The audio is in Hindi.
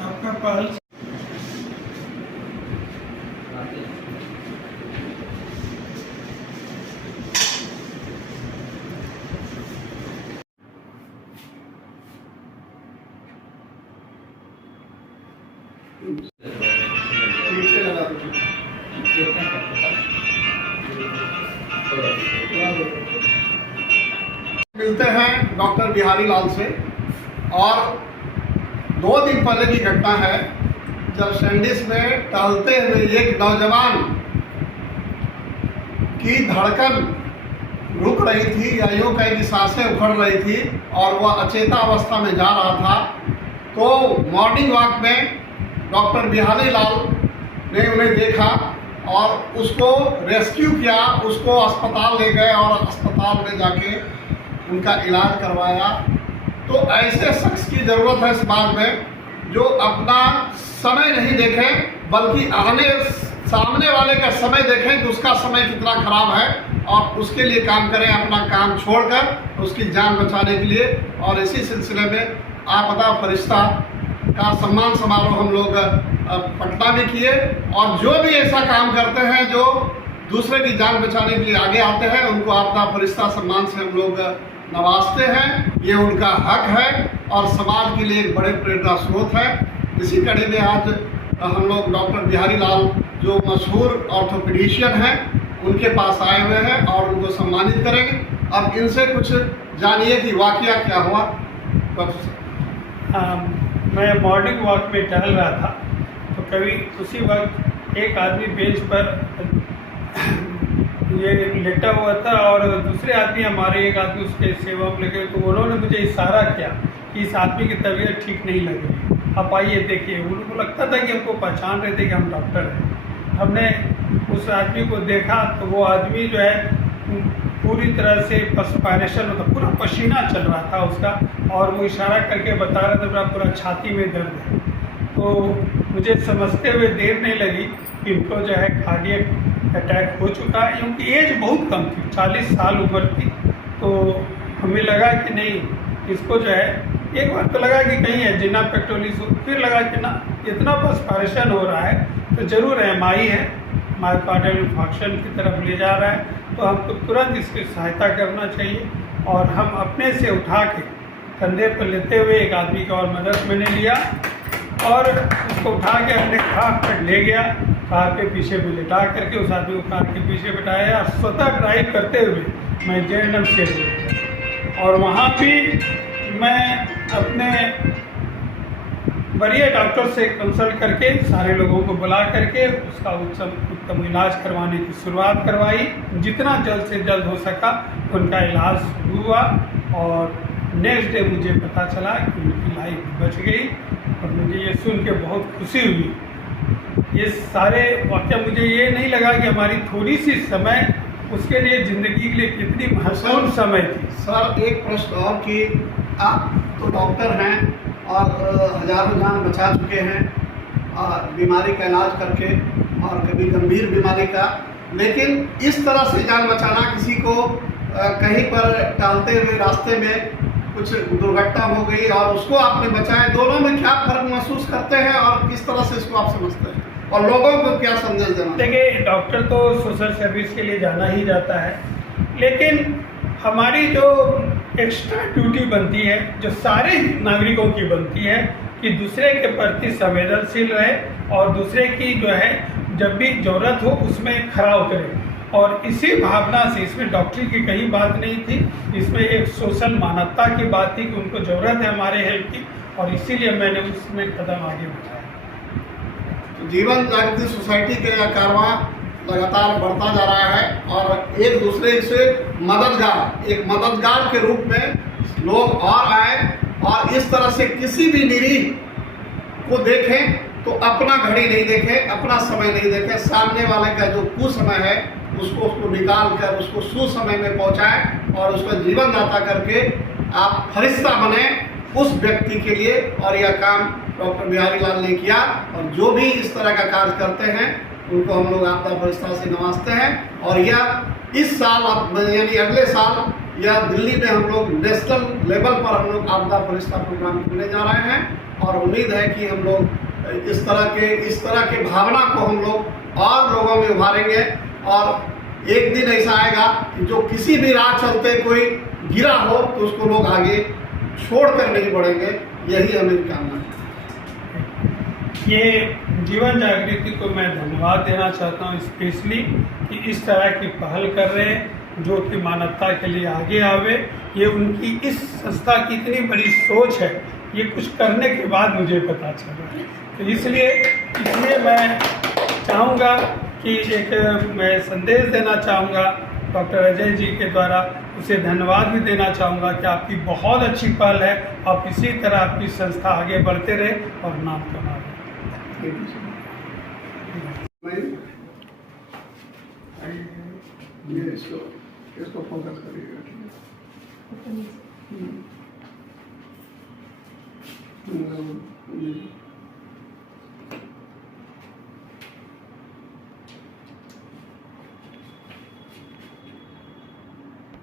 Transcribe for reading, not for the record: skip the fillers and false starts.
आपका पल्स मिलते हैं डॉक्टर बिहारी लाल से। और 2 दिन पहले की घटना है जब सैंडिस में टहलते हुए एक नौजवान की धड़कन रुक रही थी या यूँ कहीं की सांसें उखड़ रही थी और वह अचेता अवस्था में जा रहा था। तो मॉर्निंग वॉक में डॉक्टर बिहारी लाल ने उन्हें देखा और उसको रेस्क्यू किया, उसको अस्पताल ले गए और अस्पताल में जाके उनका इलाज करवाया। तो ऐसे शख्स की ज़रूरत है समाज में जो अपना समय नहीं देखें बल्कि सामने वाले का समय देखें कि उसका समय कितना खराब है और उसके लिए काम करें, अपना काम छोड़कर उसकी जान बचाने के लिए। और इसी सिलसिले में आपदा फरिश्ता का सम्मान समारोह हम लोग पटना में किए। और जो भी ऐसा काम करते हैं जो दूसरे की जान बचाने के लिए आगे आते हैं उनको आपदा फरिश्ता सम्मान से हम लोग नवाजते हैं। ये उनका हक है और समाज के लिए एक बड़े प्रेरणा स्रोत है। इसी कड़ी में आज हम लोग डॉक्टर बिहारी लाल जो मशहूर ऑर्थोपेडिशियन हैं उनके पास आए हुए हैं और उनको सम्मानित करेंगे। अब इनसे कुछ जानिए कि वाकया क्या हुआ। मैं मॉर्निंग वॉक में टहल रहा था तो कभी उसी वक्त एक आदमी बेंच पर ये लेटा हुआ था और दूसरे आदमी हमारे एक आदमी उसके सेवा में लगे। तो उन्होंने मुझे इशारा किया कि इस आदमी की तबीयत ठीक नहीं लग रही, आप आइए देखिए। उनको लगता था कि हमको पहचान रहे थे कि हम डॉक्टर हैं। हमने उस आदमी को देखा तो वो आदमी जो है पूरी तरह से पर्सपायरेशन होता, पूरा पसीना चल रहा था उसका और वो इशारा करके बता रहा था मेरा पूरा छाती में दर्द है। तो मुझे समझते हुए देर नहीं लगी कि इनको जो है कार्डियक अटैक हो चुका है। क्योंकि एज बहुत कम थी, 40 साल उम्र थी। तो हमें लगा कि नहीं इसको जो है, एक बार तो लगा कि कहीं एंजिना पेक्टोरिस, फिर लगा कि ना इतना पर्सपायरेशन हो रहा है तो ज़रूर MI है, मायोकार्डियल इंफार्क्शन की तरफ ले जा रहा है। तो हमको तुरंत इसकी सहायता करना चाहिए। और हम अपने से उठा के कंधे पर लेते हुए एक आदमी की और मदद मैंने लिया और उसको उठा के अपने कार पर ले गया। कार के पीछे भी लिटा करके उस आदमी को कार के पीछे बिठाया और स्वतः ड्राइव करते हुए मैं JNM से गया। और वहाँ भी मैं अपने वरीय डॉक्टर से कंसल्ट करके सारे लोगों को बुला करके उसका उत्तम इलाज करवाने की शुरुआत करवाई। जितना जल्द से जल्द हो सका उनका इलाज हुआ और नेक्स्ट डे मुझे पता चला कि उनकी लाइफ बच गई और मुझे ये सुन के बहुत खुशी हुई। ये सारे वाक़या मुझे ये नहीं लगा कि हमारी थोड़ी सी समय उसके लिए ज़िंदगी के लिए कितनी महत्वपूर्ण समय थी। सर एक प्रश्न और कि आप तो डॉक्टर हैं और हजारों जान बचा चुके हैं बीमारी का इलाज करके और कभी गंभीर बीमारी का, लेकिन इस तरह से जान बचाना किसी को कहीं पर टहलते हुए रास्ते में कुछ दुर्घटना हो गई और उसको आपने बचाया, दोनों में क्या फर्क महसूस करते हैं और किस तरह से इसको आप समझते हैं और लोगों को क्या संदेश देना? देखिए डॉक्टर तो सोशल सर्विस के लिए जाना ही जाता है, लेकिन हमारी जो एक्स्ट्रा ड्यूटी बनती है जो सारे नागरिकों की बनती है कि दूसरे के प्रति संवेदनशील रहे और दूसरे की जो है जब भी ज़रूरत हो उसमें खरा उतरे। और इसी भावना से, इसमें डॉक्टरी की कहीं बात नहीं थी, इसमें एक सोशल मानवता की बात थी कि उनको ज़रूरत है हमारे हेल्प की और इसीलिए मैंने उसमें कदम आगे बढ़ाया। तो जीवन जागृति सोसाइटी के यह कारवां लगातार बढ़ता जा रहा है और एक दूसरे से एक मददगार के रूप में लोग और आए और इस तरह से किसी भी निरीह को देखें तो अपना घड़ी नहीं देखें, अपना समय नहीं देखें, सामने वाले का जो कुसमय है उसको निकाल कर उसको सुसमय में पहुंचाएं और उसका जीवन दाता करके आप फरिश्ता बने उस व्यक्ति के लिए। और यह काम डॉक्टर बिहारी लाल ने किया और जो भी इस तरह का कार्य करते हैं उनको हम लोग आपदा फरिश्ता से नवाजते हैं। और यह इस साल यानी अगले साल या दिल्ली में हम लोग नेशनल लेवल पर हम लोग आपदा परिस्था प्रोग्राम करने जा रहे हैं और उम्मीद है कि हम लोग इस तरह के भावना को हम लोग और लोगों में उभारेंगे और एक दिन ऐसा आएगा कि जो किसी भी राह चलते कोई गिरा हो तो उसको लोग आगे छोड़कर नहीं बढ़ेंगे। यही हमें कामना है। ये जीवन जागृति को मैं धन्यवाद देना चाहता हूँ स्पेशली कि इस तरह की पहल कर रहे हैं जो कि मानवता के लिए आगे आवे। ये उनकी इस संस्था की इतनी बड़ी सोच है, ये कुछ करने के बाद मुझे पता चला। तो इसलिए मैं चाहूँगा कि मैं संदेश देना चाहूँगा डॉक्टर अजय जी के द्वारा, उसे धन्यवाद भी देना चाहूँगा कि आपकी बहुत अच्छी पहल है। आप इसी तरह आपकी संस्था आगे बढ़ते रहे और नाम कमा रहे। ये इसको फोकस करिएगा। ठीक है।